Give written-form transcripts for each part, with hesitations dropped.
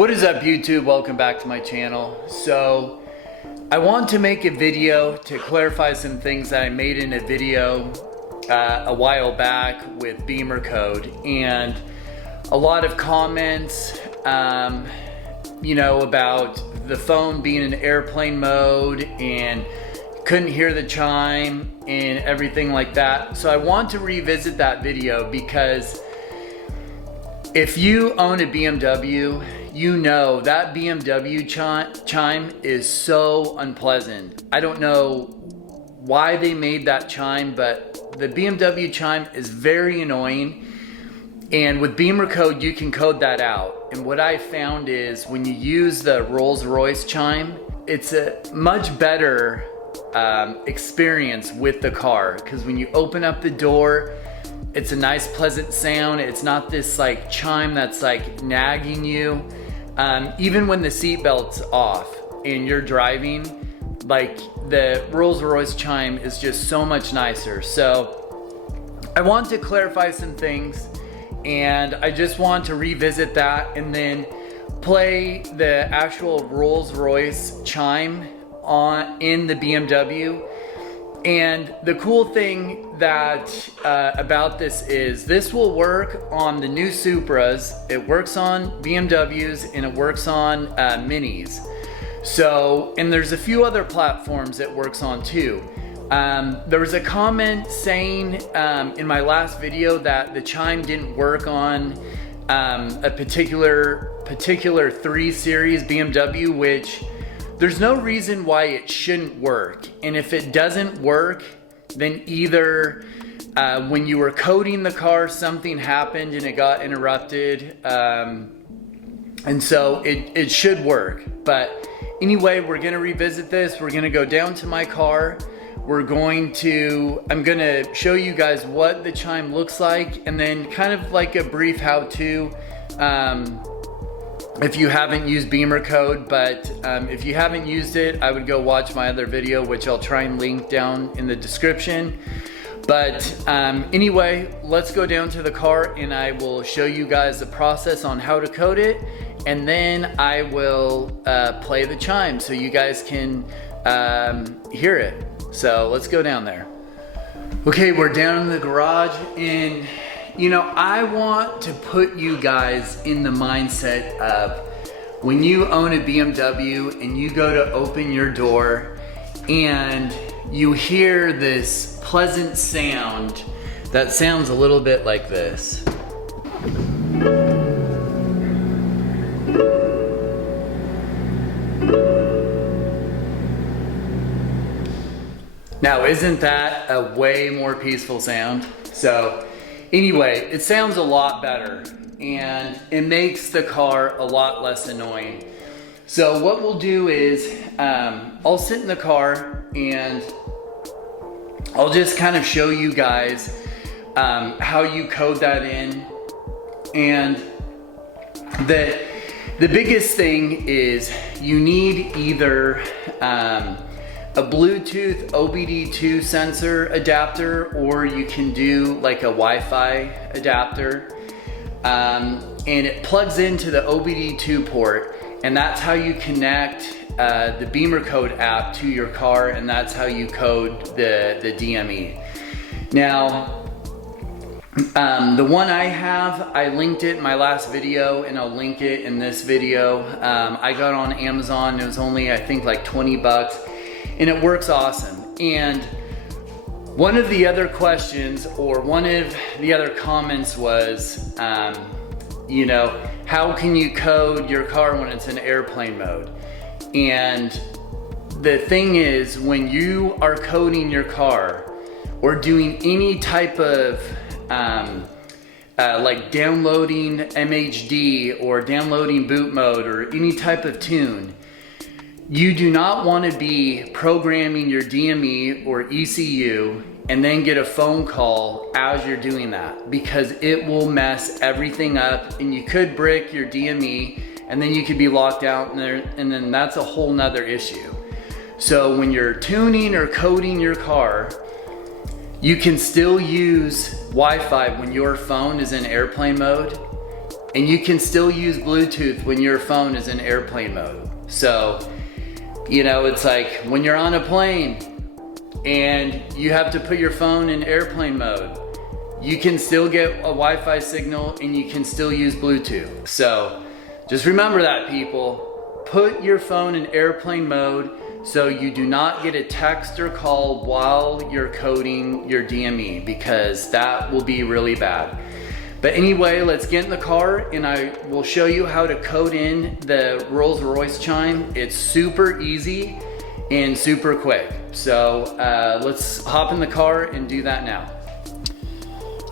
What is up, YouTube? Welcome back to my channel. So I want to make a video to clarify some things that I made in a video a while back with BimmerCode, and a lot of comments about the phone being in airplane mode and couldn't hear the chime and everything like that. So I want to revisit that video because if you own a BMW, you know that BMW chime is so unpleasant. I don't know why they made that chime, but the BMW chime is very annoying. And with BimmerCode, you can code that out. And what I found is when you use the Royce chime, it's a much better experience with the car, because when you open up the door, it's a nice pleasant sound. It's not this like chime that's like nagging you. Even when the seatbelt's off and you're driving, like the Royce chime is just so much nicer. So I want to clarify some things, and I just want to revisit that and then play the actual Royce chime in the BMW. And the cool thing that about this is this will work on the new Supras, it works on BMWs, and it works on Minis. So, and there's a few other platforms it works on too. There was a comment saying in my last video that the chime didn't work on a particular 3 Series BMW, which there's no reason why it shouldn't work. And if it doesn't work, then either when you were coding the car, something happened and it got interrupted. And so it should work. But anyway, we're gonna revisit this. We're gonna go down to my car. I'm gonna show you guys what the chime looks like, and then kind of like a brief how-to if you haven't used BimmerCode. But if you haven't used it, I would go watch my other video, which I'll try and link down in the description. But anyway, let's go down to the car and I will show you guys the process on how to code it, and then I will play the chime so you guys can hear it. So let's go down there. Okay, we're down in the garage, and I want to put you guys in the mindset of when you own a BMW and you go to open your door and you hear this pleasant sound that sounds a little bit like this. Now, isn't that a way more peaceful sound? So anyway, it sounds a lot better and it makes the car a lot less annoying. So what we'll do is I'll sit in the car and I'll just kind of show you guys how you code that in. And the biggest thing is you need either a Bluetooth OBD2 sensor adapter, or you can do like a Wi-Fi adapter, and it plugs into the OBD2 port, and that's how you connect the BimmerCode app to your car, and that's how you code the DME. Now, the one I have, I linked it in my last video, and I'll link it in this video. I got on Amazon. It was only, I think, like 20 bucks. And it works awesome. And one of the other questions, or one of the other comments was, how can you code your car when it's in airplane mode? And the thing is, when you are coding your car or doing any type of like downloading MHD or downloading boot mode or any type of tune, you do not want to be programming your DME or ECU and then get a phone call as you're doing that, because it will mess everything up and you could brick your DME and then you could be locked out and then that's a whole nother issue. So when you're tuning or coding your car, you can still use Wi-Fi when your phone is in airplane mode, and you can still use Bluetooth when your phone is in airplane mode. So, you know, it's like when you're on a plane and you have to put your phone in airplane mode, you can still get a Wi-Fi signal and you can still use Bluetooth. So just remember that, people. Put your phone in airplane mode so you do not get a text or call while you're coding your DME, because that will be really bad. But anyway, let's get in the car and I will show you how to code in the Rolls-Royce chime. It's super easy and super quick. So let's hop in the car and do that now.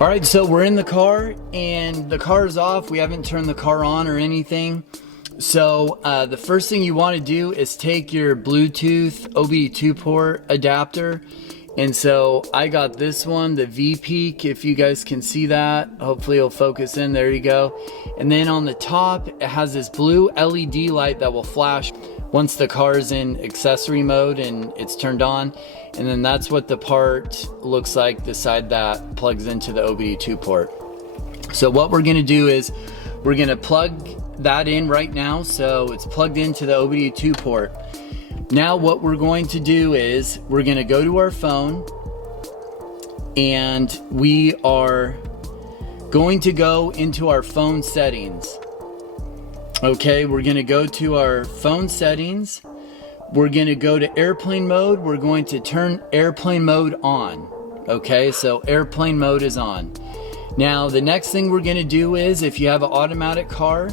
All right, so we're in the car and the car is off. We haven't turned the car on or anything. So the first thing you want to do is take your Bluetooth OBD2 port adapter. And so I got this one, the V-Peak, if you guys can see that. Hopefully it'll focus in, there you go. And then on the top, it has this blue LED light that will flash once the car is in accessory mode and it's turned on. And then that's what the part looks like, the side that plugs into the OBD2 port. So what we're gonna do is we're gonna plug that in right now. So it's plugged into the OBD2 port. Now what we're going to do is we're going to go to our phone and we are going to go into our phone settings. Okay, we're going to go to our phone settings. We're going to go to airplane mode. We're going to turn airplane mode on. Okay, so airplane mode is on. Now the next thing we're going to do is, if you have an automatic car,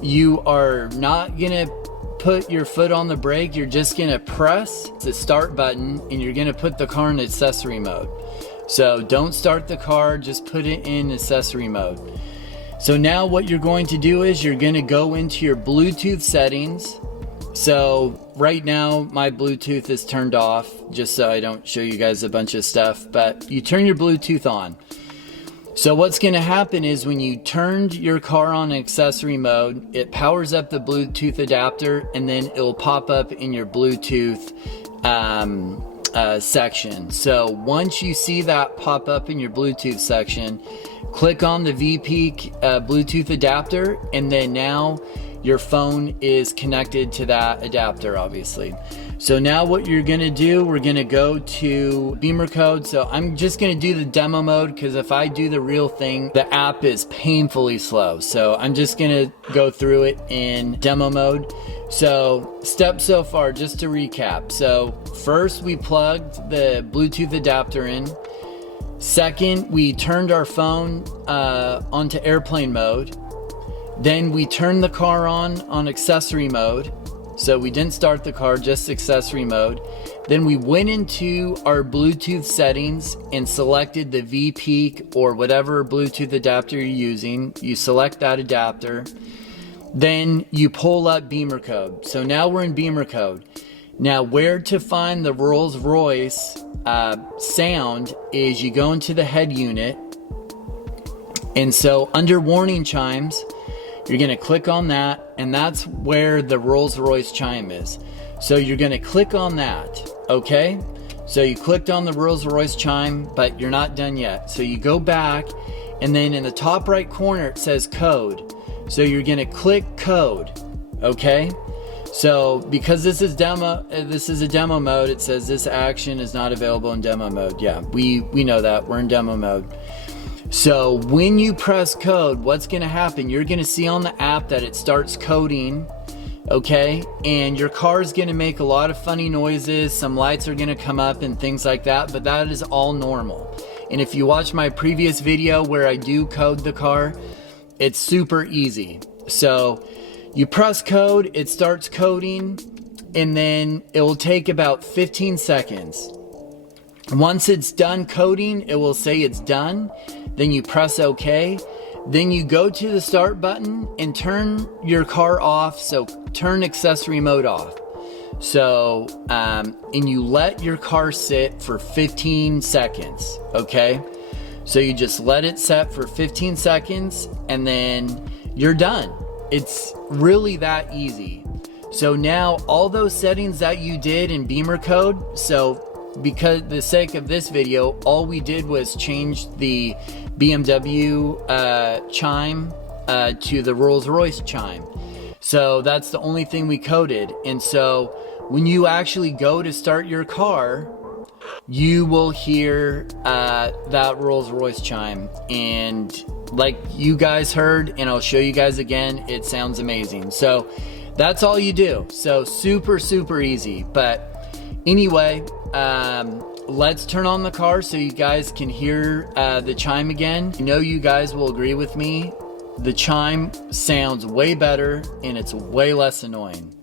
you are not going to put your foot on the brake. You're just gonna press the start button and you're gonna put the car in accessory mode. So don't start the car, just put it in accessory mode. So now what you're going to do is you're gonna go into your Bluetooth settings. So right now my Bluetooth is turned off, just so I don't show you guys a bunch of stuff, but you turn your Bluetooth on. So what's going to happen is when you turned your car on accessory mode, it powers up the Bluetooth adapter and then it'll pop up in your Bluetooth section. So once you see that pop up in your Bluetooth section, click on the V-Peak Bluetooth adapter, and then now your phone is connected to that adapter, obviously. So now what you're gonna do, we're gonna go to BimmerCode. So I'm just gonna do the demo mode, because if I do the real thing, the app is painfully slow. So I'm just gonna go through it in demo mode. So steps so far, just to recap. So first we plugged the Bluetooth adapter in. Second, we turned our phone onto airplane mode. Then we turned the car on accessory mode. So we didn't start the car, just accessory mode. Then we went into our Bluetooth settings and selected the V-Peak or whatever Bluetooth adapter you're using. You select that adapter. Then you pull up BimmerCode. So now we're in BimmerCode. Now where to find the Rolls-Royce sound is you go into the head unit. And so under warning chimes, you're going to click on that, and that's where the Rolls-Royce chime is. So you're going to click on that, okay? So you clicked on the Rolls-Royce chime, but you're not done yet. So you go back, and then in the top right corner it says code. So you're going to click code, okay? So because this is a demo mode, it says this action is not available in demo mode. Yeah, we know that. We're in demo mode. So when you press code, what's going to happen? You're going to see on the app that it starts coding, okay? And your car is going to make a lot of funny noises. Some lights are going to come up and things like that, but that is all normal. And if you watch my previous video where I do code the car, it's super easy. So you press code, it starts coding, and then it will take about 15 seconds. Once it's done coding, it will say it's done. Then you press OK. Then you go to the start button and turn your car off. So turn accessory mode off. So, and you let your car sit for 15 seconds. Okay. So you just let it set for 15 seconds and then you're done. It's really that easy. So now all those settings that you did in BimmerCode, so because the sake of this video, all we did was change the BMW chime to the Rolls-Royce chime. So that's the only thing we coded. And so when you actually go to start your car, you will hear that Rolls-Royce chime. And like you guys heard, and I'll show you guys again, it sounds amazing. So that's all you do. So super, super easy. But anyway, let's turn on the car so you guys can hear the chime again. I know you guys will agree with me. The chime sounds way better and it's way less annoying.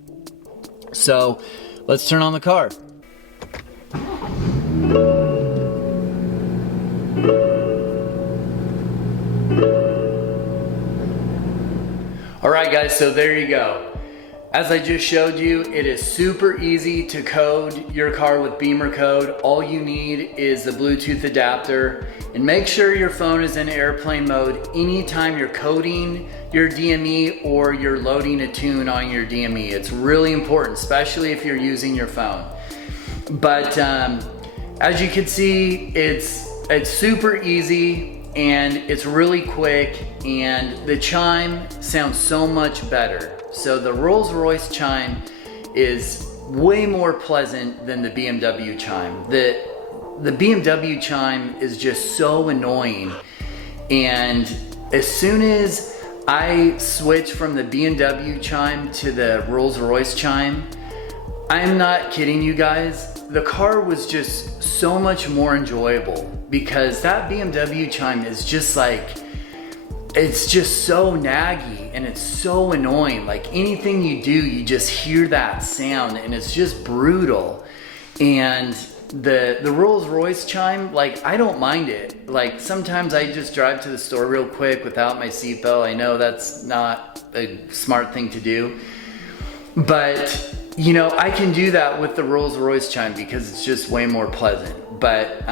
So let's turn on the car. All right guys, so there you go. As I just showed you, it is super easy to code your car with BimmerCode. All you need is the Bluetooth adapter, and make sure your phone is in airplane mode anytime you're coding your DME or you're loading a tune on your DME. It's really important, especially if you're using your phone. But as you can see, it's super easy and it's really quick, and the chime sounds so much better. So the Rolls-Royce chime is way more pleasant than the BMW chime. The BMW chime is just so annoying, and as soon as I switched from the BMW chime to the Rolls-Royce chime, I'm not kidding you guys, the car was just so much more enjoyable, because that BMW chime is just like, it's just so naggy and it's so annoying. Like anything you do, you just hear that sound and it's just brutal. And the Rolls-Royce chime, like I don't mind it. Like sometimes I just drive to the store real quick without my seatbelt. I know that's not a smart thing to do, but you know, I can do that with the Rolls-Royce chime because it's just way more pleasant. But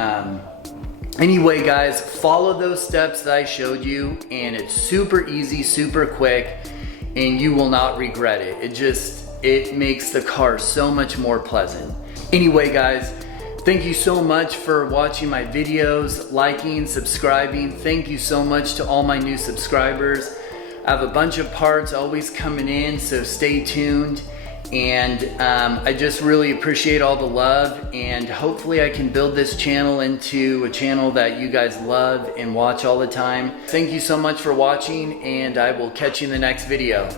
anyway guys, follow those steps that I showed you, and it's super easy, super quick, and you will not regret it. It makes the car so much more pleasant. Anyway guys, thank you so much for watching my videos, liking, subscribing. Thank you so much to all my new subscribers. I have a bunch of parts always coming in, so stay tuned. And I just really appreciate all the love, and hopefully I can build this channel into a channel that you guys love and watch all the time. Thank you so much for watching, and I will catch you in the next video.